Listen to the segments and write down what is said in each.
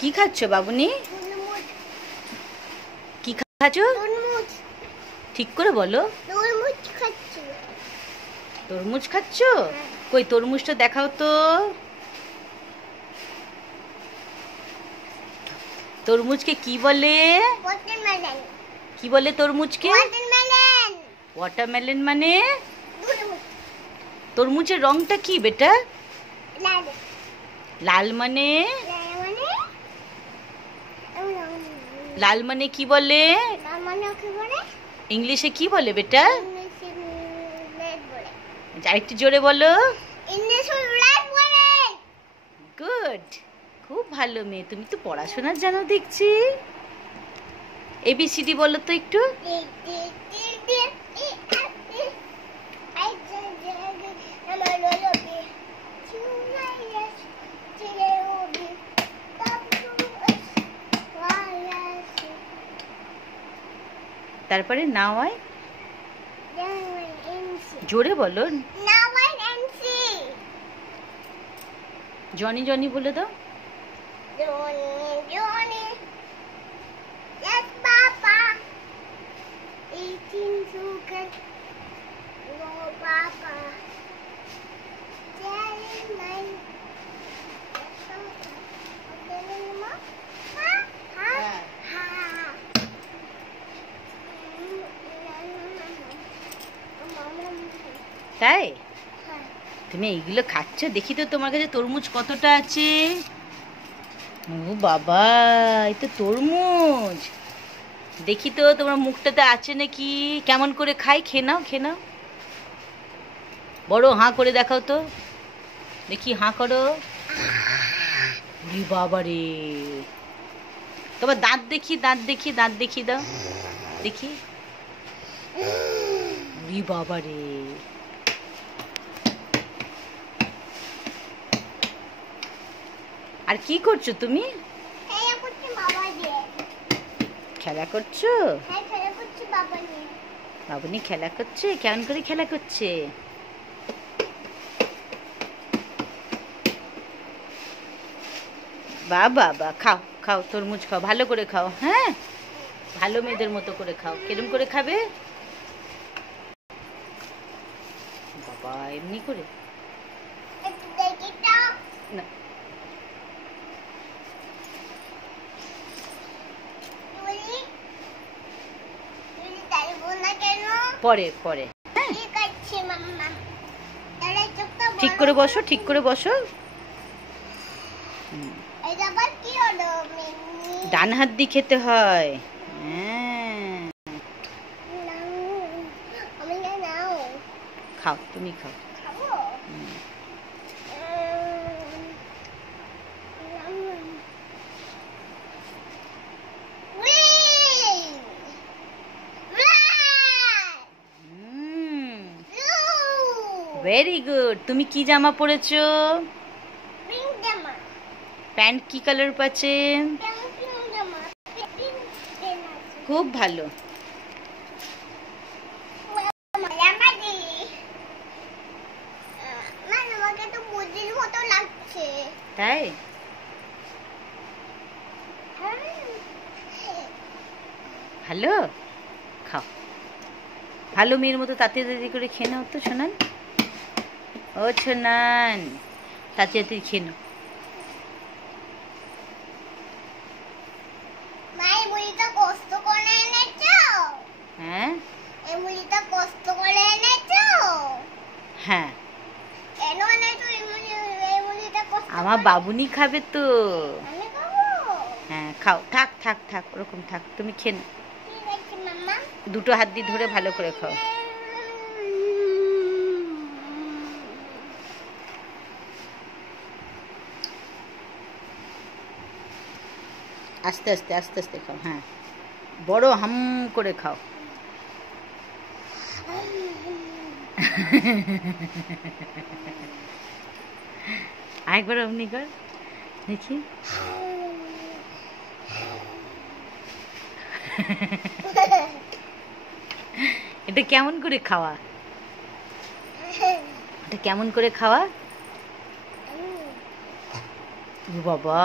কি খাচ্ছ বাবুনি? কি খাচ্ছ? ঠিক করে বলো। তরমুজ খাচ্ছ? কই তরমুজটা দেখাও তো। তরমুজকে কি বলে? কি বলে তরমুজকে? ওয়াটারমেলন মানে? তরমুজের রংটা কি বেটা? লাল মানে? লাল মানে কি বলে? ইংলিশে কি বলে বেটা? আরেকটু জোরে বলো। গুড, খুব ভালো মেয়ে, তুমি তো পড়াশোনা জানো দেখছি। এবিসিডি বলো তো একটু। তারপরে নাওয়াই জোরে বলো। জনি জনি বলে দাও। তাই তুমি এইগুলো খাচ্ছ? দেখি তো তোমার কাছে তরমুজ কতটা আছে। ও বাবা, এই তো তরমুজ। দেখি তো তোমার মুখটাতে আছে নাকি। কেমন করে খাই? খেয়ে নাও, খেয়ে নাও। বড় হাঁ করে দেখাও তো দেখি, হাঁ করো। বাবা রে, তোমার দাঁত দেখি, দাঁত দেখি, দাঁত দেখি দাও দেখি। বাবা রে, আর কি করছো তুমি? খেলা করছো? বাবুনি খেলা করছে? কেমন করে খেলা করছে? বাবা বা, খাও খাও, তরমুজ খাও, ভালো করে খাও। হ্যাঁ, ভালো মেয়েদের মতো করে খাও। কিরম করে খাবে বাবা? এমনি করে না। পরে পরে ঠিক করে বসো, ঠিক করে বসো। ডান হাত দিয়ে খেতে হয়। খাও, তুমি খাও। Very good. তুমি কি জামা পরেছো? প্যান্ট কি কালার পাচ্ছে? খুব ভালো। তাই ভালো, খাও। ভালো মেয়ের মতো তাড়াতাড়ি করে খেয়ে নাও তো শোনান। ও শোনান, তাড়াতাড়ি খেয়ে নাও। হ্যাঁ হ্যাঁ, আমার বাবুনি খাবে তো। হ্যাঁ খাও, থাক থাক থাক, ওরকম থাক, তুমি খেয়ে নাও। দুটো হাত দিয়ে ধরে ভালো করে খাও। আস্তে আস্তে আস্তে আস্তে খাও। হ্যাঁ, বড় হাম করে খাও। আরেকবার অমনি কর দেখি। এটা কেমন করে খাওয়া? এটা কেমন করে খাওয়া? বাবা,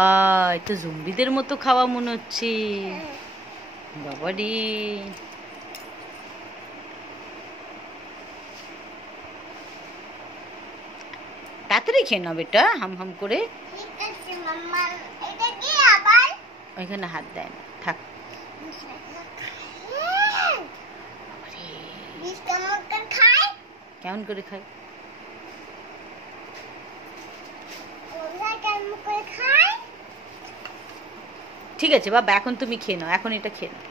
এটা জম্বিদের মতো খাওয়া মনে হচ্ছে। বাবা রে, তাড়াতাড়ি খেয়ে নাও বেটা, হাম হাম করে। ওইখানে হাত দেয় না, থাক। কেমন করে খায়? ঠিক আছে বাবা, এখন তুমি খেয়ে নাও, এখন এটা খেয়ে নাও।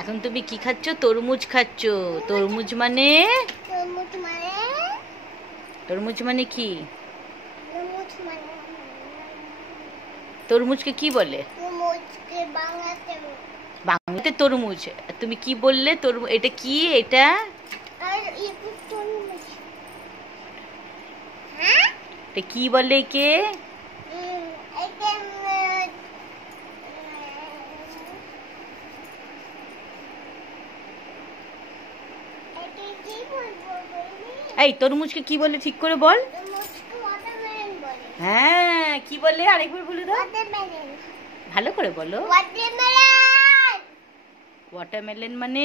এখন তুমি কি খাচ্ছ? তরমুজ খাচ্ছ। তরমুজ মানে কি? তরমুজকে কি বলে বাংলাতে? তরমুজ। তুমি কি বললে? তরমুজ। এটা কি? এটা কি বলে? কে এই তরমুজকে কি বলে ঠিক করে বল। হ্যাঁ, কি বলে? আরেকবার বলে দাও, ভালো করে বলো। ওয়াটারমেলন মানে?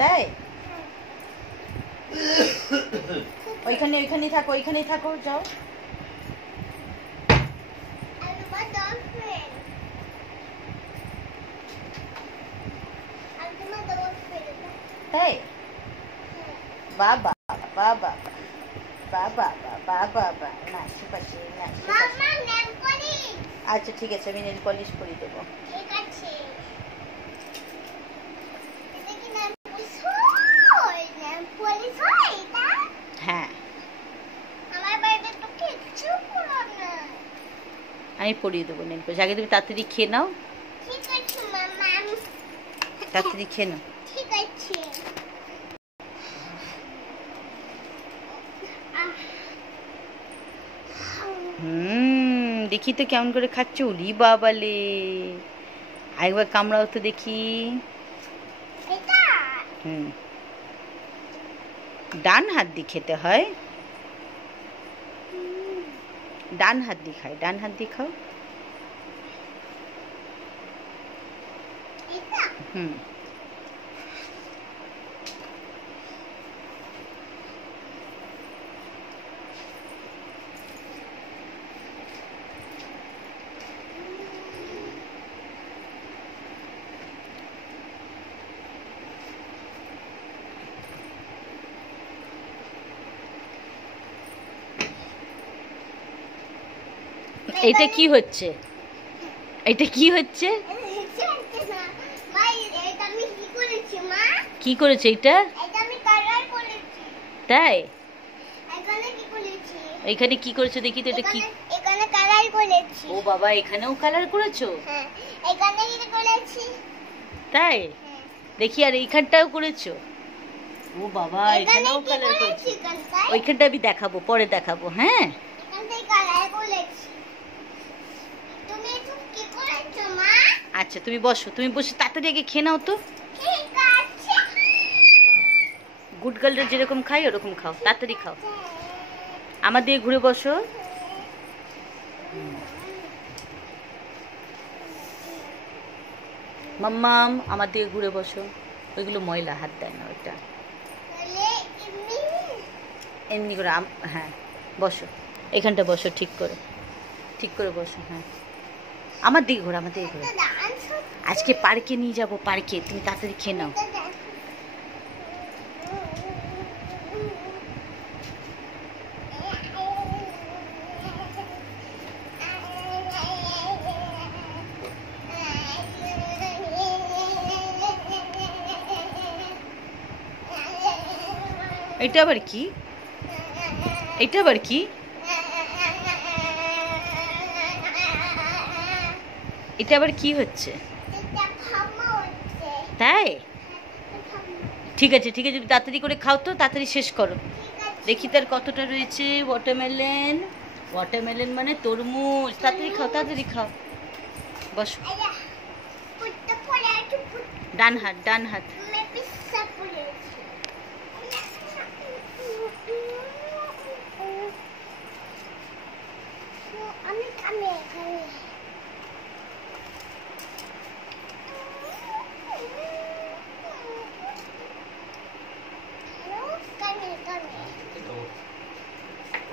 তাই? ওইখানে থাকো, ওইখানেই থাকো, যাও। তাই? বাবা বাবা বাবা বাবা বাবা, না আশেপাশে না। আচ্ছা ঠিক আছে, আমি নেল পলিশ করে দেবো। হ্যাঁ, আমি পরিয়ে দেবো নেল পলিশ। আগে তুমি তাড়াতাড়ি খেয়ে নাও, তাড়াতাড়ি খেয়ে নাও। দেখি তো কেমন করে খাচ্ছ। উলি বাবালে, আরেকবার কামড়াও তো দেখি। ডান হাত দিয়ে খেতে হয়, ডান হাত দিয়ে খায়, ডান হাত দিয়ে খাও। এটা কি হচ্ছে? এটা কি হচ্ছে? কি করেছে এটা? তাই? এখানে কি করেছো দেখি তো, এটা কি? ও বাবা, এখানেও কালার করেছো? তাই? দেখি, আর এইখানটাও করেছো? ও বাবা, এখানেও কালার করেছো। ওইখানটা আমি দেখাবো, পরে দেখাবো। হ্যাঁ, আচ্ছা তুমি বসো, তুমি বসে তাড়াতাড়ি আগে খেয়ে নাও তো। গুড গার্লরা যেরকম খাই ওরকম খাও, তাড়াতাড়ি খাও। আমার দিকে ঘুরে বসো। মাম্মাম, আমার দিকে ঘুরে বসো। ওইগুলো ময়লা, হাত দেয় না ওইটা। এমনি করে হ্যাঁ, বসো এখানটা, বসো ঠিক করে, ঠিক করে বসো। হ্যাঁ, আমার দিকে ঘোরো, আমার দিকে ঘোরো। আজকে পার্কে নিয়ে যাবো, পার্কে। তুমি তাড়াতাড়ি খেয়ে নাও। এটা আবার কি? এটা আবার কি? এটা আবার কি হচ্ছে? তাই? ঠিক আছে ঠিক আছে, তাড়াতাড়ি করে খাও তো, তাড়াতাড়ি শেষ করো। দেখি তার কতটা রয়েছে ওয়াটারমেলন। ওয়াটারমেলন মানে তরমুজ। তাড়াতাড়ি খাও, তাড়াতাড়ি খাও। বসো। ডান হাত, ডান হাত। আমি